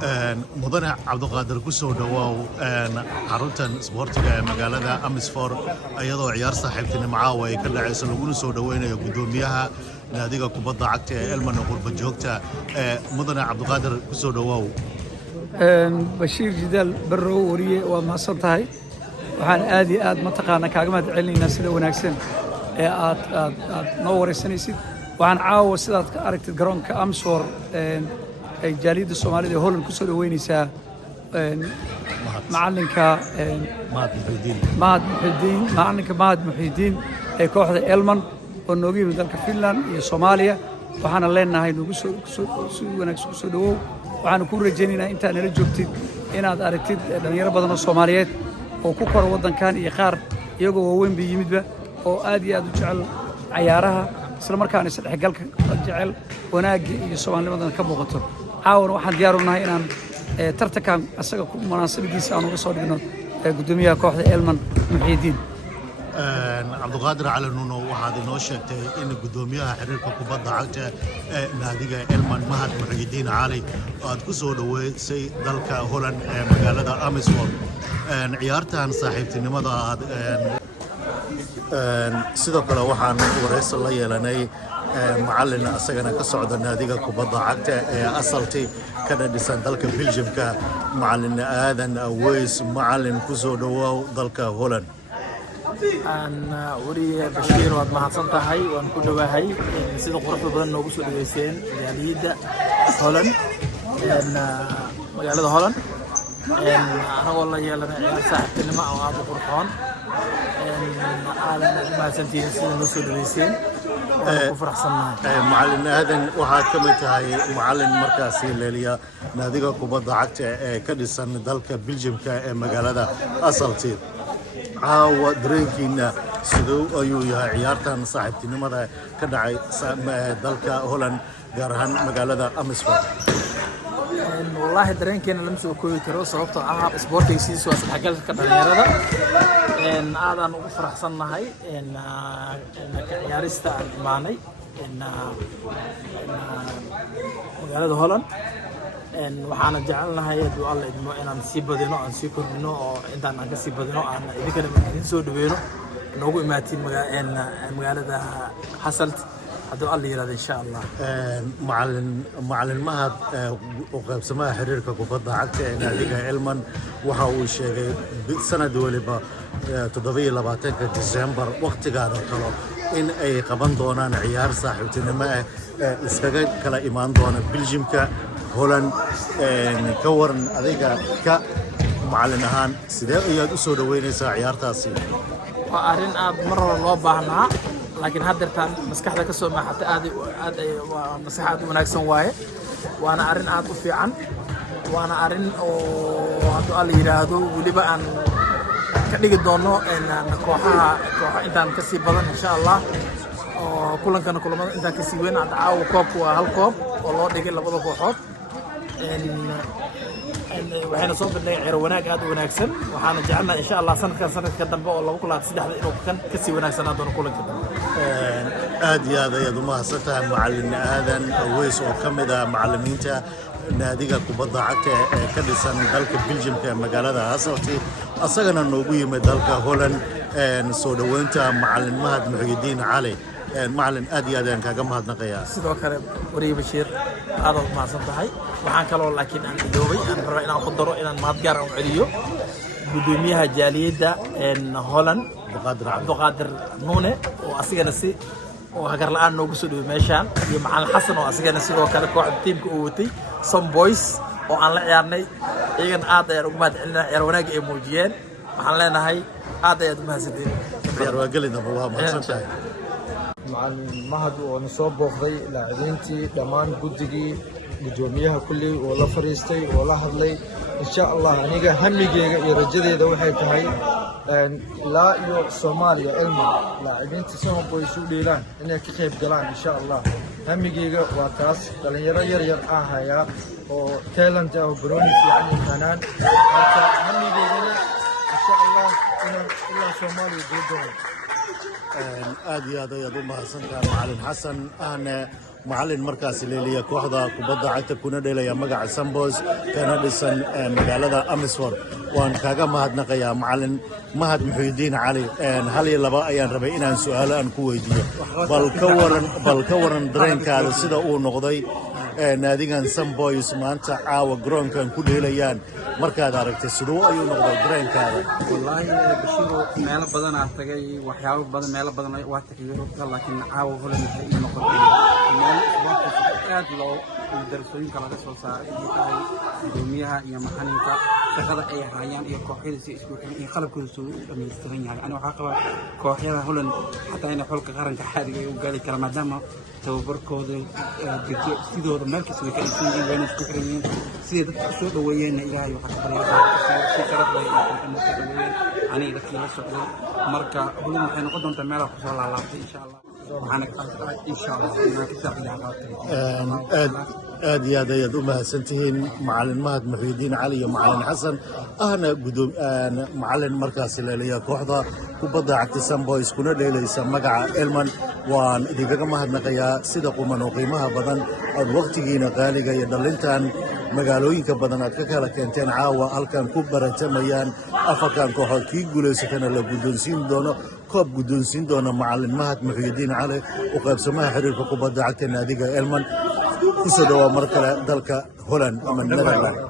mudane cabdiqaadir ku soo dhawaaw xaruntan isboortiga ee magaalada Amisfor ayadoo ciyaar saaxiibtinimo caawa ay ka dhacayso laguna soo dhaweynayo gudoomiyaha naadiga kubadda cagta ee Elman qurba joogta mudane cabdiqaadir ku soo dhawaaw Bashiir Jidaal Barrow wariye waa mahadsan tahay waxaan aad iyo aad mataqaana kaaga mahad celinaynaa sida wanaagsan ee aad noo wareysanaysid waxaan caawa sidaad ka aragtid garoonka Amisfor ay jaaliyadda Soomaalida ee Holland ku soo dhaweynaysaa macalinka Mahad Muxidiin ee kooxda Elman oo nooga yimid dalka Finland iyo Soomaaliya waxaana leenahay nagu soo wanaagsan ku soo dhawow waxaan ku rajaynaynaa inta nala joogtid inaad aragtid dhalinyaro badan oo Soomaaliyeed oo ku kor wadankan iyo qaar iyagoo waaweyn bay yimidba oo aad iyo aad u jecel ciyaaraha isla markaana isdhexgalka jecel wanaagga iyo Soomaalinimadan ka muuqato caawana waxaan diyaar u nahay inaan tartankan asaga ku munaasabadiisa aan uga soo dhigno gudoomiyaha kooxda Elman Muxidiin cabdiqaadir cali nuuno waxaad inoo sheegtay in gudoomiyaha xiriirka kubadda cagta ee naadiga Elman Mahad Muxidiin Cali aad ku soo dhaweysay dalka Holland ee magaalada Amisfor ciyaartan saaxiibtinimada aad sidoo kale waxaan wareysan la yeelanay macallin asagana ka socda naadiga kubadda cagta ee asalti kana dhisan dalka Belgiumka macallin aadan aweys macallin ku soo dhawaaw dalka Holland wariye Bashiir waad mahadsan tahay waan ku dhawahay sida quruxda badan noogu soo dhaweyseen jaaliyadda Holland magaalada Holland anagoo la yeelanay ciyaar saaxiibtinimo oo aad u qurxoon aadan mahadsantihiin sida noo soo dhaweyseen waan ku faraxsanahay macallin aadan waxaad ka mid tahay macallin markaasi leeliya naadiga kubadda cagta ee ka dhisan dalka Belgiumka ee magaalada asalti caawa dareenkiina sidoo ayuu yahay ciyaartan saaxiibtinimada ka dhacay dalka Holland gaar ahaan magaalada Amisfor والله dareenkeena lama soo koobi karo sababtoo ah isboortiga sidiisa waa saxgalka dhalinyarada aadan ugu faraxsanahay ciyaarista aan imaanay magaalada Holland waxaana jecelnahay hadduu alla idmo inaan sii badino aan sii kordhino oo intaan aan ka sii badino aan idinkana idin soo dhaweeno noogu imaatiin magaalada Hasselt hadduu alla yiraahdo insha Allah macallin Mahad oo qaybsamaha xiriirka kubadda cagta ee naadiga Elman waxa uu sheegay sanad waliba 27 December waqtigaada kale in ay qaban doonaan ciyaar saaxiibtinimo iskaga kala imaan doona Belgiumka Holland ka waran adiga ka macallin ahaan sidee ayaad u soo dhaweynaysaa ciyaartaasi waa arrin aad mar hore loo baahnaa laakiin haddeertaan maskaxda ka soo maaxatay aad waa maskaxaad wanaagsan waaye waana arrin aad u fiican waana arrin oo hadduu alla yiraahdo weliba aan ka dhigi doono kooxaha intaan ka sii badan insha Allah oo kulamada intaan ka sii weyn caawa koobku waa hal koob oo loo dhigay labada kooxood waxayna soo bandhigay ciyaar wanaag aad u wanaagsan waxaana jecelnahay insha Allah sanadka dambe oo 2023 inuu kan ka sii wanaagsanaa doono kulanka aad iyo aad ayaad u mahadsantahay macallin aadan aweys oo ka mid ah macallimiinta naadiga kubadda cagta ee ka dhisan dalka Belgiumka ee magaalada Hasselt asagana noogu yimid dalka Holland soo dhaweynta macallin Mahad Muxidiin Cali macallin aad iyo aad ayaan kaaga mahadnaqayaa sidoo kale wariye Bashiir aad u mahadsan tahay waxaan kaloo laakiin aan idoobay aan rabaa inaan ku daro inaan mahad gaar ah u celiyo gudoomiyaha jaaliyadda Holland Cabdiqaadir Nuune oo asigana si oo hagar la'aan noogu soo dhaweeyay meeshaan iyo macallin Xasan oo asigana sidoo kale kooxda tiimka uu watay some boys oo aan la ciyaarnay iyagana aad ayaan ugu mahad celinaa ciyaar wanaag ay muujiyeen waxaan leenahay aad ayaad u mahadsantiin ciyaar waagelina waa mahadsantahay macallin Mahad oo soo booqday laacibintii dhammaan guddigii gudoomiyaha kulli oo la fariistay oo la hadlay insha Allah aniga hamigeyga iyo rajadeeda waxay tahay ilaa iyo Soomaaliya Elman laacibinta soo boys u dheelaan inay ka qayb galaan insha Allah hamigeyga waa taas dhalinyaro yar ahaya oo talent ah oo garoon fiican yaqaanaan hamigeygana insha Allah inaan ilaa Soomaaliya joogo aad iyo aad ayaad u mahadsantahay macallin Xasan ahna macallin markaasi leeliya kooxda kubadda cagta kuna dheelaya magaca Sambos kana dhisan magaalada Amersfoort waan kaaga mahadnaqayaa macallin mahad Muxyidiin Cali hal iyo laba ayaan rabay inaan su'aalo aan ku weydiiyo bal ka waran dareenkaada sida uu noqday naadigan Sambos maanta caawa garoonkan ku dheelayaan markaad aragtay sidoo ayuu noqday dareenkaada wallahi Bashiiro meelo badan aan tagay waxyaabo badan meelo badan waa tagay laakiin caawa Holland waxay noqotay meel aad loo darsooyinka laga soo saaray iyo tahay gudoomiyaha iyo maxaninka shaqada ay hayaan iyo kooxyada si isku xiran iyo qalabkooda soo dhameystiran yahay ani waxa qaba kooxyada Holland xataa inay xulka qaranka xaadiga ay u gaali karaan maadaama tababarkooda sidooda meel kasta way ka dhisan yihiin wayna isku xiran yihiin sida dadka soo dhaweeyeen ilaahay waxa ka baryaa si qarad way inuu ka dhaweeyeen aniga dadkii la socday marka Holland waxay noqon doontaa meel ku soo laalaabtay insha Allah waxaana ka qaaday insha Allah inaan ka saacido aad iyo aad ayaad u mahadsantihiin macallin mahad Muxyidiin Cali iyo macallin Xasan ahna macallin markaasi leeliya kooxda kubadda cagta Sambos kuna dheelaysa magaca Elman waan idinkaga mahadnaqayaa sida quman oo qiimaha badan aad waqtigiina qaaliga iyo dhalintan magaalooyinka badan aad ka kala keenteen caawa halkan ku baratamayaan afarkan kooxood kii guulaysatana la guddoonsiin doono koob guddoonsiin doona macallin mahad Muxyidiin Cali u qaybsamaha xiriirka kubadda cagta naadiga Elman kusoo dhawaa mar kale dalka Holland ama Netherlands